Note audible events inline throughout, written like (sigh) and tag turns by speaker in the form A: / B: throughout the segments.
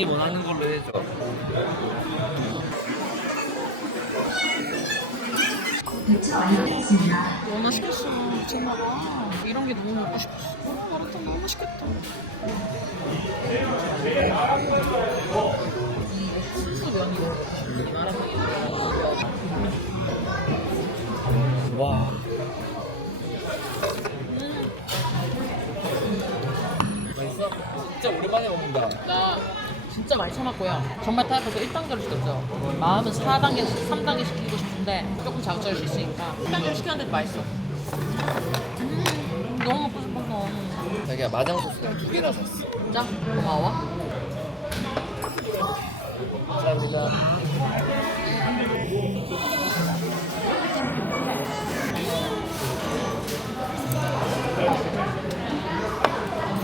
A: 자기 원하는 걸로 해줘.
B: 뭐 맛있겠어 미쳤나 봐 이런 게 너무 먹고 싶었어 어, 마라탕 너무 맛있겠다 면이 마라탕
A: 와. 맛있어? 진짜 오랜만에 먹는다.
B: 나 진짜 많이 참았고요 정말 타협해서 1단계로 시켰죠 마음은 4단계, 3단계 시키고 싶은데 조금 자극적일 수 있으니까 1단계로 시켰는데도 맛있어 음, 너무 먹고 싶어서
A: 자기가 마장 소스를 두 개나 샀어.
B: 진짜 고마워
A: 감사합니다.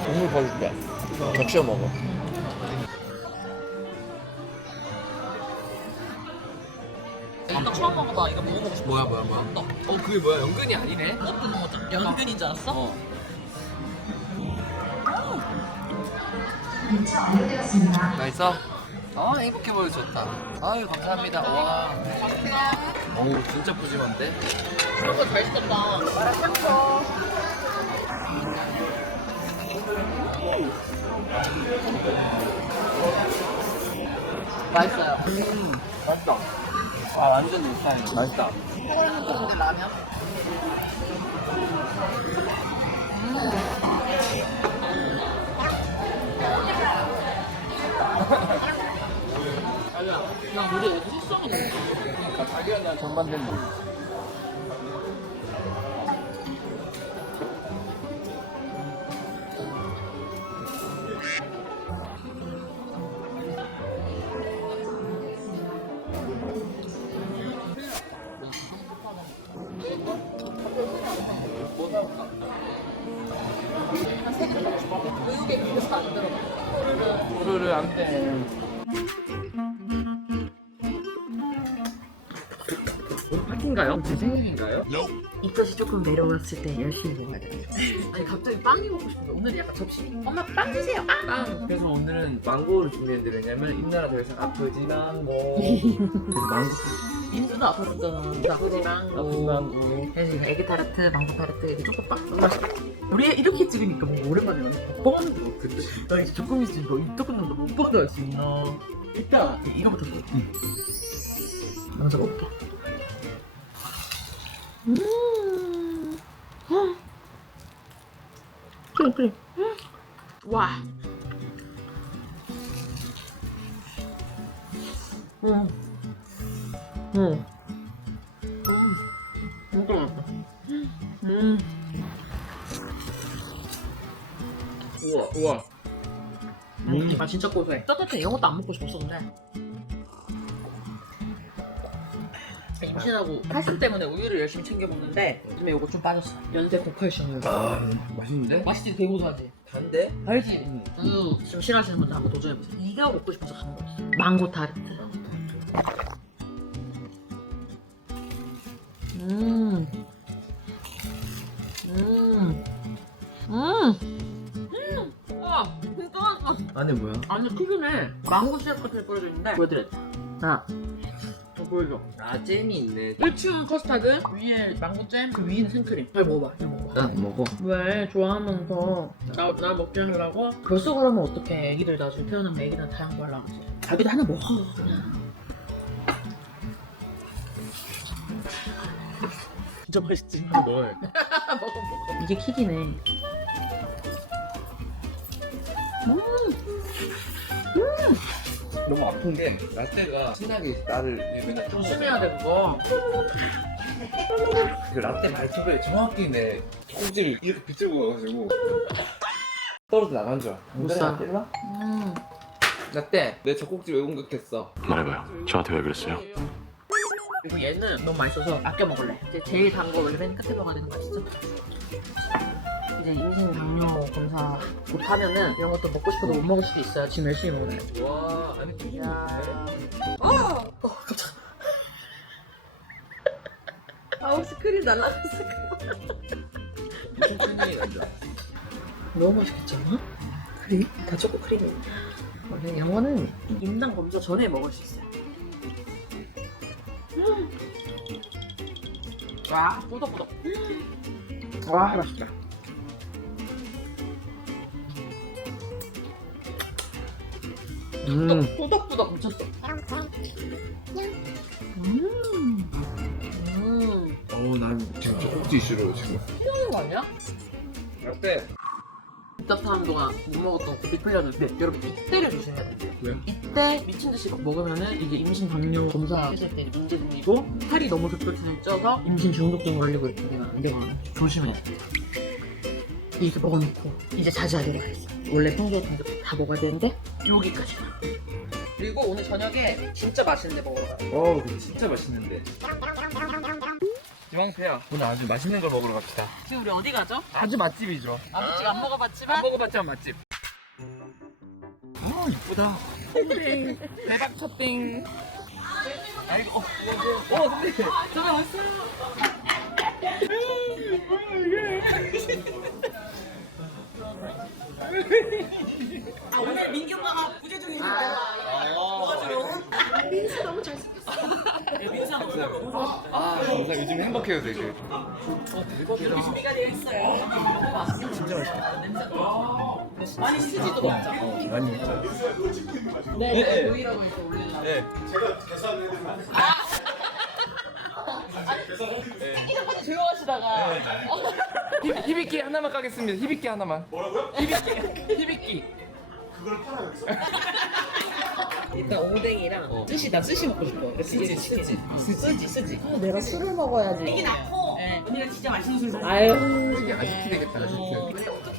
A: 국물 더 줄게. 적셔 먹어.
B: 이거 먹어보고 싶어
A: 뭐야 뭐야 뭐야? 너어 그게 뭐야? 연근이 아니네?
B: 그것도 먹었잖아 연근인 줄 알았어?
A: 어. 맛있어? 아 행복해 보여 좋다. 아유 감사합니다. 와. 어우 진짜 푸짐한데?
B: 그런 거잘 시켰다 맛있어요
A: 음 맛있다. 와 완전 내 스타일. 맛있다.
B: 그런데 라면? 아니야, 나 우리 여기 식성이
A: 그러니까 자기가 나 정반대인 거. 파티인가요? 제 생일인가요?
B: 입덧이 조금 내려왔을 때 열심히 먹어야 돼. (laughs) 아니 갑자기 빵이 먹고 싶은데 오늘 약간 접시. 엄마 빵 드세요. 빵.
A: 빵! 그래서 오늘은 망고를 준비했는데 왜냐면 임나라 더 이상 아프지 망고 그래서 망고
B: 인수도 아팠었잖아. 나쁘지 망고.
A: 아프지 망고
B: 그래서 애기 타르트, 망고 타르트, 이게 초코빵 너무 맛있다. 우리 이렇게 찍으니까 뭔가 오랜만에. 뻥하는 거
A: 그때
B: 나 이제 조금 있으면 이거 입 뜯는 거못 뻥도 할수 있나. 일단 이거부터 줘. 먼저 먹게. 음. 크림 크림. 와. 음. 음. 음. 진짜 맛있다. 음.
A: 우와 우와
B: 음. 아 진짜 고소해. 따뜻해. 이런 것도 안 먹고 싶었어 근데. 임신하고 칼슘 때문에 우유를 열심히 챙겨 먹는데 요즘에 요거 좀 빠졌어. 연세 고칼슘.
A: 아 맛있는데?
B: 맛있지? 되게 고소하지?
A: 단데?
B: 알지?
A: 음.
B: 우유 좀 싫어하시는 분들 한번 도전해보세요. 이거 먹고 싶어서 가는 거였어. 망고 타르트. 음. 음. 음. 음. 와, 진짜 맛있어.
A: 안에 뭐야?
B: 아니 튀김에 망고 시럽 같은 게 뿌려져 있는데 보여드릴게 하나 더 보여줘.
A: 아 잼이 있네.
B: 1층 커스타드 위에 망고잼 그 위에는 생크림. 잘 먹어봐 잘 먹어봐.
A: 난 먹어.
B: 왜? 좋아하면서. 나, 나 먹게 하려고? 벌써 그러면 어떡해. 애기들 나중에 태어나면 애기랑 하려고 하지 자기도 하나 먹어. (laughs) 진짜 맛있지?
A: 뭘? (laughs)
B: 먹어 먹어. 이게 킥이네. 음
A: 너무 아픈 게 라떼가 신나게 나를 맨날
B: 조심해야 돼 그거 (laughs)
A: 그 라떼 발톱에 정확히 내 꼭지를 이렇게 비틀고 가가지고 떨어져 나간 줄 알아
B: 못 사.
A: 일로
B: 음.
A: 라떼 내 젖꼭지 왜 공격했어
C: 말해봐요. 저한테 왜 그랬어요?
B: 그리고 얘는 너무 맛있어서 아껴 먹을래. 이제 제일 단 거 원래 맨 끝에 먹어야 되는 거 아시죠? 이제 임신 당뇨 검사 못 하면은 이런 것도 먹고 싶어도 못 먹을 수도 있어요. 지금 열심히 먹네.
A: 와
B: 야.
A: 있네
B: 어! 어, 깜짝. 아, 혹시 크림 날라갔어?
A: 무슨 튀김이 난줄
B: 너무 맛있겠지 않아? 크림? 다 초코 크림이. 원래 영어는 인당 검사 전에 먹을 수 있어요. 음. 와, 꾸덕꾸덕. 와, 맛있다.
A: 음.
B: 꾸덕꾸덕 미쳤어. 음. 음.
A: 어우 난 지금 꼭지 싫어 지금.
B: 하는 거 아니야?
A: 어때?
B: 답답한 동안 못 먹었던 고비 풀렸는데 여러분 이때를 조심해야 돼요.
A: 왜?
B: 이때 미친 듯이 막 먹으면은 이게 임신 당뇨 검사 했을 때 문제 생기고 살이 너무 급격히 쪄서 임신 중독증 걸리고 이렇게 되면 안 되거든요. 조심해야 돼요. 이렇게 먹어놓고 이제 자제하게 돼 있어. 원래 평소에 다 먹어야 되는데 여기까지만. 그리고 오늘 저녁에 진짜 맛있는 데 먹으러 가요.
A: 어 근데 진짜 맛있는데. 지방패야 오늘 아주 맛있는 걸 먹으러 갑시다.
B: 지금 우리 어디 가죠?
A: 아주 맛집이죠.
B: 아직 안 먹어봤지만
A: 안 먹어봤지만 맛집. 어 이쁘다. (laughs) 대박 첫빙. 아이고. 어, 어 근데
B: 전화 왔어요. 아 오늘 민기 엄마가 부재 중이니까 민수 너무 잘생겼어. 민수 너무 좋아.
A: 아 진짜 요즘 행복해요 되게.
B: 준비가 되어 있어요.
A: 진짜 맛있다.
B: 많이 쓰지도 먹자.
A: 많이 먹자.
B: 네, 네. 보이라고 이거 올리려고.
A: 네.
B: 조용하시다가
A: 힙, 히비키 하나만 까겠습니다. 히비키 하나만. 뭐라고요? 히비키. 히비키. (laughs)
B: 일단 오뎅이랑 스시 나 스시 먹고 싶어.
A: 스지, 스지.
B: 스지 스지. 내가 술을 먹어야지. 이게 낳고. 언니가 진짜 맛있는 술 먹어. 아유.
A: 이게 아직 되겠다.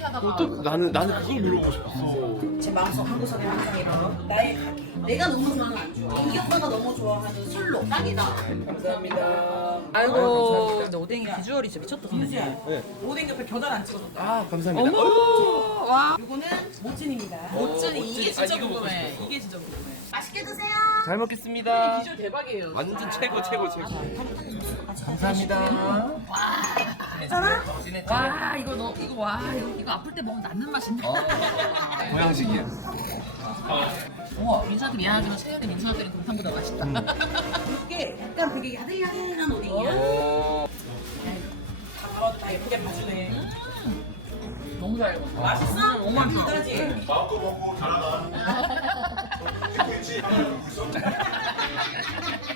B: 하다가
A: 또 나는 나는 그걸 물어보고 싶었어.
D: 제 마음속 한구석에 항상 이런 나의 내가 너무 좋아하는 안주 인기 오빠가 너무 좋아하는 술로 딱이다
A: 감사합니다.
B: 아이고. 근데 오뎅이 비주얼이 진짜 미쳤다.
A: 네.
D: 오뎅 옆에 겨잘 안 찍어줬다
A: 아 감사합니다.
B: 어머. 와.
D: 이거는 모찐입니다
B: 어쩐지
A: 어,
B: 이게 진짜
A: 아, 이거 먹고
B: 궁금해.
A: 싶었어.
B: 이게 진짜 궁금해.
D: 맛있게 드세요
A: 잘 먹겠습니다.
B: 비주얼 대박이에요.
A: 완전 최고 최고 최고. 감사합니다.
B: 와 이거 너 이거 와 이거, 이거 아플 때 먹으면 낫는 맛인데.
A: 어. (laughs) 보양식이야.
B: 우와 민수한테 미안하지만 최근에 민수한테 때린 곰탕보다 맛있다. (laughs)
D: 이게 약간 되게 야들야들한 오뎅이야
A: 오.
D: 어, 다 예쁘게 봐주네
B: 너무 잘 익었어.
D: 맛있어?
B: 너무 맛있어.
D: 비싸지? (laughs)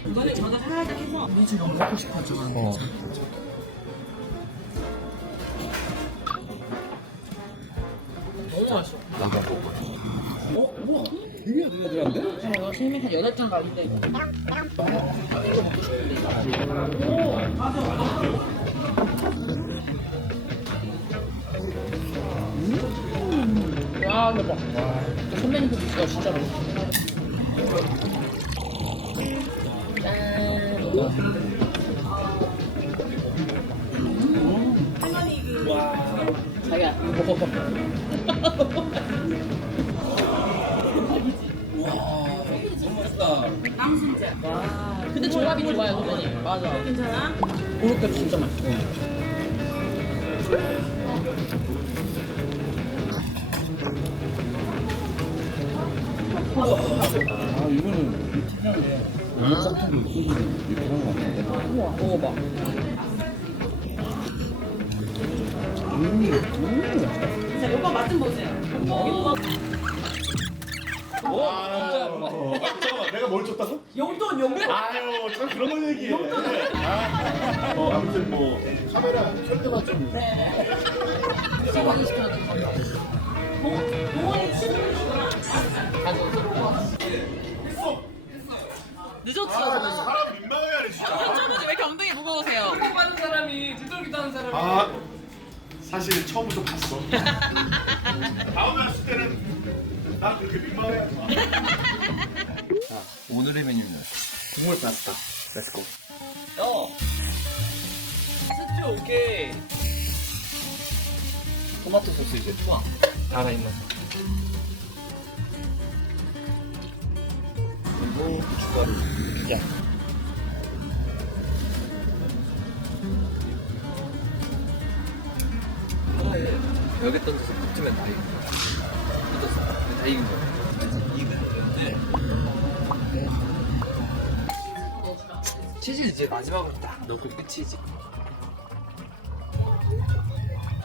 D: 이거는 저도 살짝 해서
B: 민수 너무 먹고 싶어져.
A: 어.
B: 자, 이거 실미 한 8장 가는데. 이거 먹고 싶은데. 와, 대박. 선배님 그 진짜 맛있어. 짠. 자기야, 이거 먹어 와, 조합이 좋아요, 선배님. 맞아.
D: 괜찮아?
B: 고로케 진짜 맛있어.
A: 아 이거는 특이하네. 오늘 짝퉁 소주를 이렇게 하는 거 같은데.
B: 우와, 먹어봐.
A: 음, 음.
D: 자 요거 맛 좀 보세요
A: 오, 진짜.
E: 내가 뭘 줬다고?
D: 용돈 용돈
E: 아유 참 그런 걸 얘기해 아, 어, 아무튼 뭐 카메라 켤 때만 좀
B: 늦었지.
E: 사람 민망해하네 진짜
B: 저번에 왜 경동이 무거우세요?
A: 하는 사람이 뒤돌기도 하는 사람이.
E: 아 사실 처음부터 봤어 다음에 왔을 때는 나 그렇게 민망해하지 마
A: 자, 오늘의 메뉴는 국물 파스타. 렛츠고. 어. 스튜 오케이. 토마토 소스 이제 투하. 살아있는. 그리고 고춧가루. 야. 여기 던져서 붙으면 다 익어. 떴어. 다 익은 거. 익은 건데. 치즈 이제 마지막으로 딱 넣고 끝이지.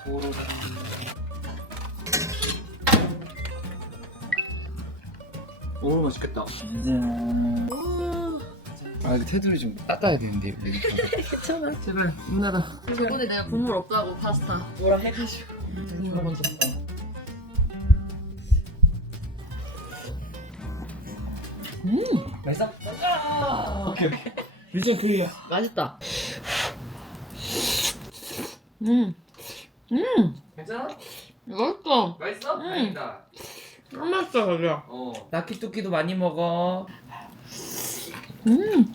A: 오로. 오 맛있겠다. 아 이거 테두리 좀 닦아야 되는데
B: 괜찮아.
A: 제발 힘나다.
B: 저번에 내가 국물 없다고 파스타 뭐랑 해가지고 이거 먼저 음
A: 맛있어? 오케이 오케이. 미션 클리어.
B: 맛있다 음 음,
A: 괜찮아?
B: 맛있어.
A: 맛있어?
B: 음.
A: 다행이다.
B: 좀 맛있어, 그래.
A: 어. 라키토끼도 많이 먹어.
B: 음.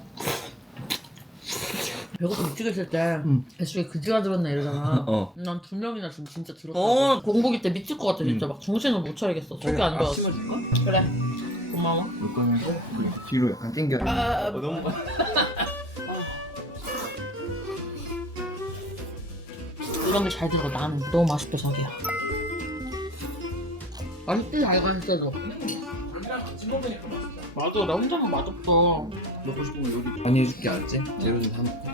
B: 배고파 미치겠을 때,
A: 음.
B: 뱃속에 그지가 들었나 이러잖아. (laughs)
A: 어.
B: 난 두 명이나 지금 진짜 들었어.
A: 어.
B: 공복일 때 미칠 것 같아, 진짜. 막 정신을 못 차리겠어. 속이 안 좋아서.
A: 심어줄까?
B: 그래. 고마워.
A: 이거는 뒤로 약간 당겨.
B: 아,
A: 어, 너무. (laughs)
B: 이런 게 잘 들어가. 나는 너무 맛있다, 자기야. 맛있지, 자기가
A: 맛있다.
B: 맞아, 나 혼자만 맛없어.
A: 먹고 싶으면 요리 많이 해줄게 알았지? 재료 좀 사먹고.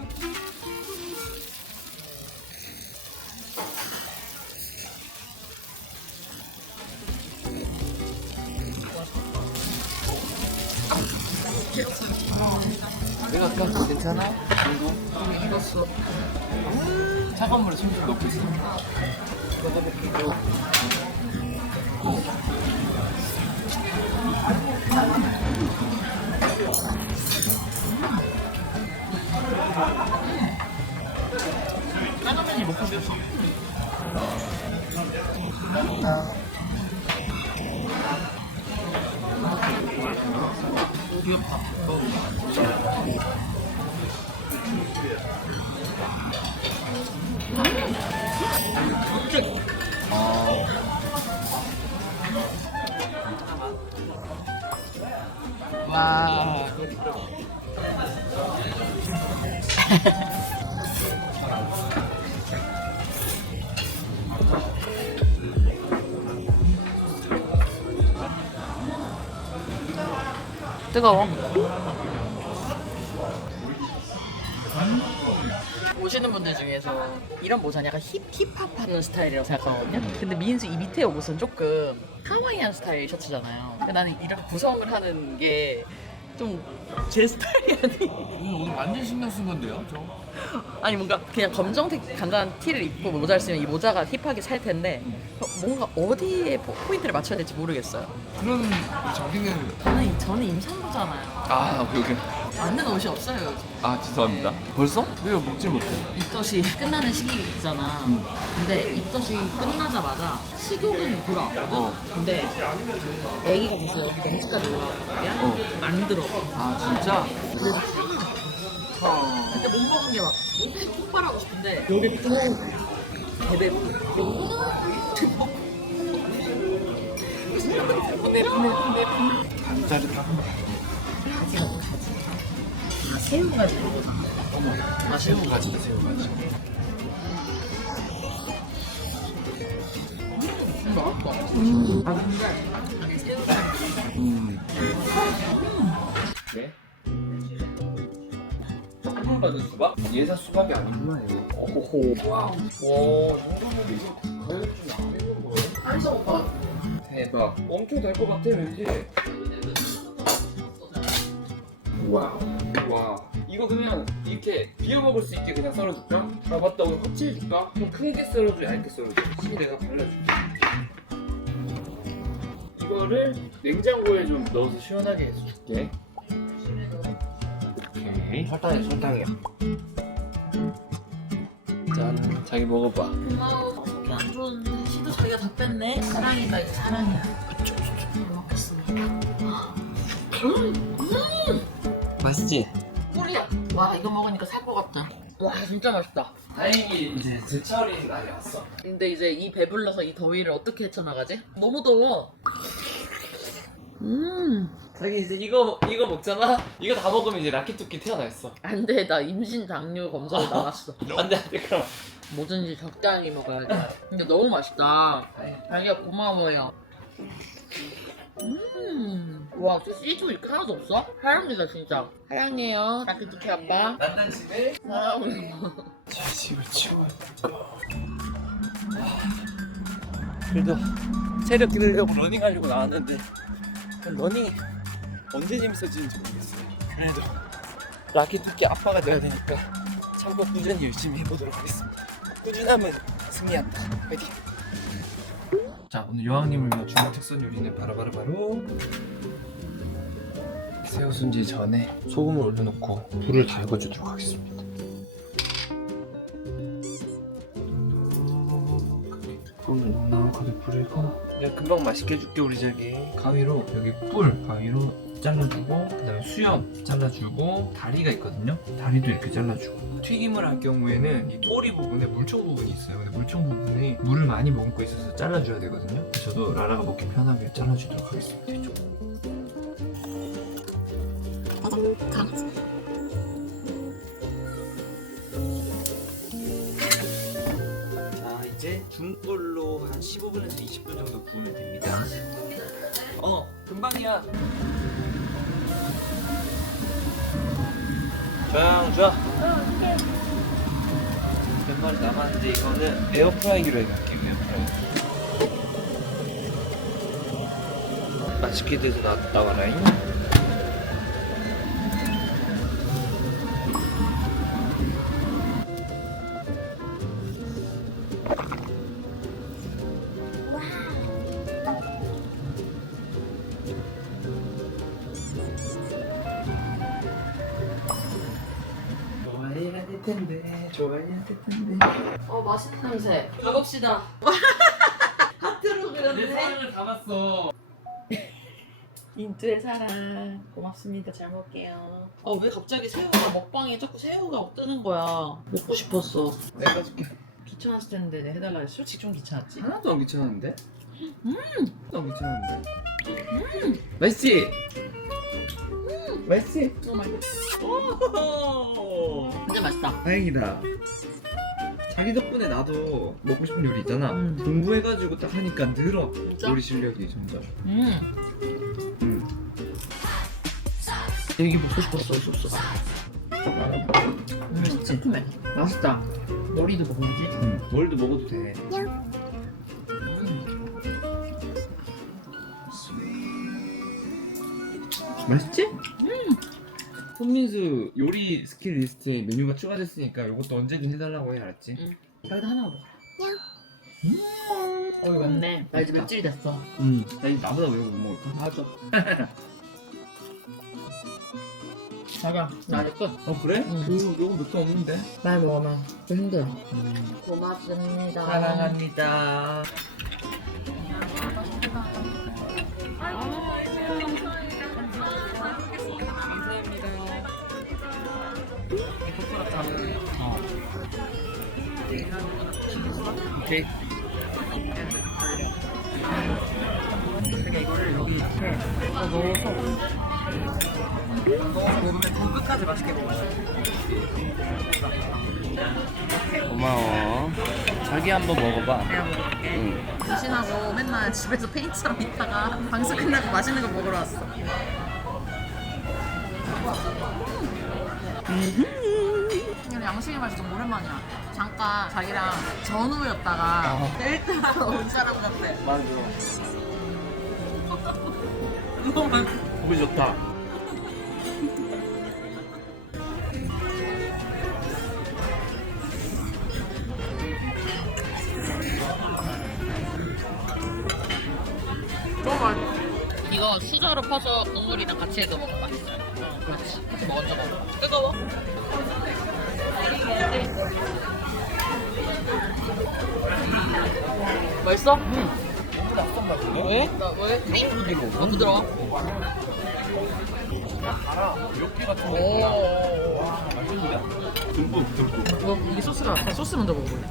B: 짜장면이 먹고 싶어.
A: 와.
B: 뜨거워. 오시는 분들 중에서 이런 모자는 약간 힙, 힙합하는 스타일이라고 생각하거든요. 근데 민수 이 밑에 옷은 조금 하와이안 스타일 셔츠잖아요. 근데 나는 이렇게 구성을 하는 게 좀 제 스타일이 아니.
A: 이거 오늘 완전 신경 쓴 건데요, 저?
B: 아니 뭔가 그냥 검정색 간단한 티를 입고 모자를 쓰면 이 모자가 힙하게 살 텐데 뭔가 어디에 포- 포인트를 맞춰야 될지 모르겠어요.
A: 그런 장비는
B: 저는 저는 임산부잖아요.
A: 아 오케이 오케이.
B: 맞는 옷이 없어요. 요즘.
A: 아 죄송합니다. 벌써? 왜요? 먹질 못해.
B: 입덧이 끝나는 시기잖아. 근데 입덧이 끝나자마자 식욕은 돌아왔거든.
A: 어.
B: 근데 아기가 벌써 렌즈까지 올라왔거든.
A: 어.
B: 안 들어.
A: 아 진짜?
B: 그래서 어. 근데 못 먹은 게막 폭발하고 싶은데 여기 또 배배
A: 짜릿하.
B: 아, 있는 거잖아.
A: 아 새우 가지 새우 가지. 음. 네? 수박? 예사 수박이 아니구나 이거. 오호. 와. 와. 가격 좀안 되는 거야. 대박. 엄청 될 것 같아 왠지. 와. 와. 이거 그냥 이렇게 비워 먹을 수 있게 그냥 썰어줄까? 아 맞다 오늘 껍질 줄까? 좀 큰 게 썰어줘 얇게 썰어줘. 씨 내가 발라줄게. 이거를 냉장고에 좀 넣어서 시원하게 해줄게. 오케이. 설탕이야 설탕이야. 짠. 자기 먹어봐.
B: 고마워. 속이 안 좋은데 시도 자기가 다 뺐네. 사랑이다 이거 사랑이야. 먹겠습니다.
A: 맛있지?
B: 꿀이야. 와 이거 먹으니까 살 것 같다. 와 진짜 맛있다.
A: 다행히 이제 제철인 날이 왔어.
B: 근데 이제 이 배불러서 이 더위를 어떻게 헤쳐나가지? 너무 더워. 음.
A: 자기 이제 이거 이거 먹잖아. 이거 다 먹으면 이제 라키토끼 태어나 있어.
B: 안 돼. 나 임신 당뇨 검사를 나왔어.
A: 안돼 안돼 그럼.
B: 뭐든지 적당히 먹어야 돼. 근데 너무 맛있다. 자기가 고마워요. 음. 와, 진짜 씨도 이렇게 하나도 없어? 사랑이다, 진짜. 사랑해요. 나 그렇게 안 봐.
A: 만난 집에
B: 사랑해.
A: 집을 치워야 그래도 체력 기르려고 러닝하려고 나왔는데 러닝이 언제 재밌어지는지 모르겠어요 그래도 라켓 두께 아빠가 돼야 되니까 참고 꾸준히 열심히 해보도록 하겠습니다 꾸준함은 승리한다 화이팅 자 오늘 여왕님을 위한 중국 특선 요리는 바로바로 바로 새우 순지 전에 소금을 올려놓고 불을 달궈주도록 하겠습니다 꿀을 넉넉하게 뿌리고. 내가 금방 맛있게 해줄게 우리 자기. 가위로 여기 꿀 가위로 잘라주고 그다음에 수염 잘라주고 다리가 있거든요. 다리도 이렇게 잘라주고. 튀김을 할 경우에는 이 꼬리 부분에 물총 부분이 있어요. 근데 물총 부분이 물을 많이 머금고 있어서 잘라줘야 되거든요. 저도 라라가 먹기 편하게 잘라주도록 하겠습니다. 이쪽. 자 중불로 한 15분에서 20분 정도 구우면 됩니다. 어 금방이야. 조용 좋아 몇 마리 남았는데 이거는 에어프라이기로 해볼게요 에어프라이기. 맛있게 돼서 나, 나와라잉
B: 맛있는 냄새. 가봅시다. (laughs) 하트로 그렸네.
A: 사랑을 담았어
B: 인투의 사랑. 고맙습니다. 잘 먹을게요. 어, 왜 갑자기 새우가 먹방에 자꾸 새우가 뜨는 거야? 먹고 싶었어.
A: 내가 해줄게
B: 귀찮았을 텐데 내 해달라 했어. 솔직히 좀 귀찮았지?
A: 하나도 안 귀찮은데? 음! 하나도 안 귀찮은데? 음! 맛있지? 음! 맛있지?
B: 너무 맛있어.
A: 오!
B: 진짜 맛있다.
A: 다행이다 자기 덕분에 나도 먹고 싶은 요리 있잖아
B: 음.
A: 공부해가지고 딱 하니까 늘어
B: 진짜?
A: 요리 실력이 점점
B: 음.
A: 음.
B: 여기 먹고 싶었어. 없었어. 음, 시큼해. 맛있다. 머리도 먹어야지.
A: 음. 뭘도 먹어도 돼 맛있지? 음. 손민수 요리 스킬 리스트에 메뉴가 추가됐으니까 이것도 언제든 해달라고 해 알았지?
B: 자기도 하나 먹어. 어, 이거 맞네. 나 이제 맵찔이 됐어.
A: 응. 나 이거 나보다 왜 못 먹을까?
B: 맞아. (laughs) 자기야, 나 이제 끝.
A: 어 그래?
B: 응.
A: 그 이거 몇개 없는데.
B: 많이 먹으면 좀 힘들어. 고맙습니다.
A: 사랑합니다. 어. 오케이.
B: 그게 이거를 여기 이렇게 넣어서 넣어서 먹으면 끝까지 맛있게 먹을 수 있어.
A: 고마워. 자기 한번 먹어봐.
B: 내가 먹을게.
A: 응.
B: 대신하고 맨날 집에서 페인트랑 있다가 방수 끝나고 맛있는 거 먹으러 왔어. 이거 양식의 맛이 좀 오랜만이야. 잠깐 자기랑 전우였다가
A: 어.
B: 데이트하러 온 사람 같아.
A: 맞아. (laughs)
B: 너무 맛
A: 좋다.
B: 너무 맛있어. 이거 수저로 퍼서 국물이랑 같이 해도 먹으면 맛있어요. 어, 그렇지. 같이 먹어. 뜨거워? 맛있어? 응. 왜? 나 왜?
A: 부드러워.
B: 너무 부드러워.
A: 거
B: 오.
A: 와, 맛있는데? 듬뿍 듬뿍.
B: 이거 이 소스가 나 소스 먼저 먹어볼래.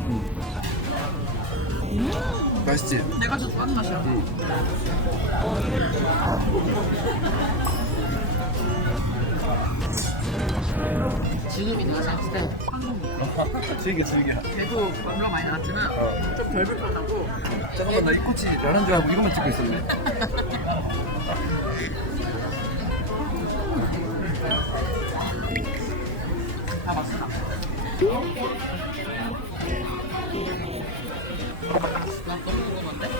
A: 맛있지?
B: 내가 진짜 좋아하는 맛이야. 지금이 내가 생각했을 때 (laughs)
A: 즐겨 즐겨.
B: 걔도 얼마 많이 나왔지만
A: 어.
B: 좀 별별하다고.
A: 잠깐만 나이 코치 나란 줄 알고 이것만 찍고 있었네
B: 다 봤어. 난 너무 궁금한데?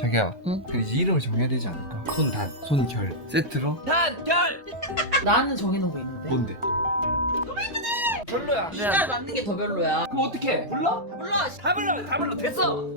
A: 자기야
B: 응?
A: 그 이름을 정해야 되지 않을까? 손단 손결 세트로 단결
B: 나는 정해놓은 거 있는데.
A: 뭔데? 별로야
B: 시간 맞는 게 더 별로야.
A: 그럼 어떡해? 불러?
B: 몰라.
A: 다 불러 다 불러 됐어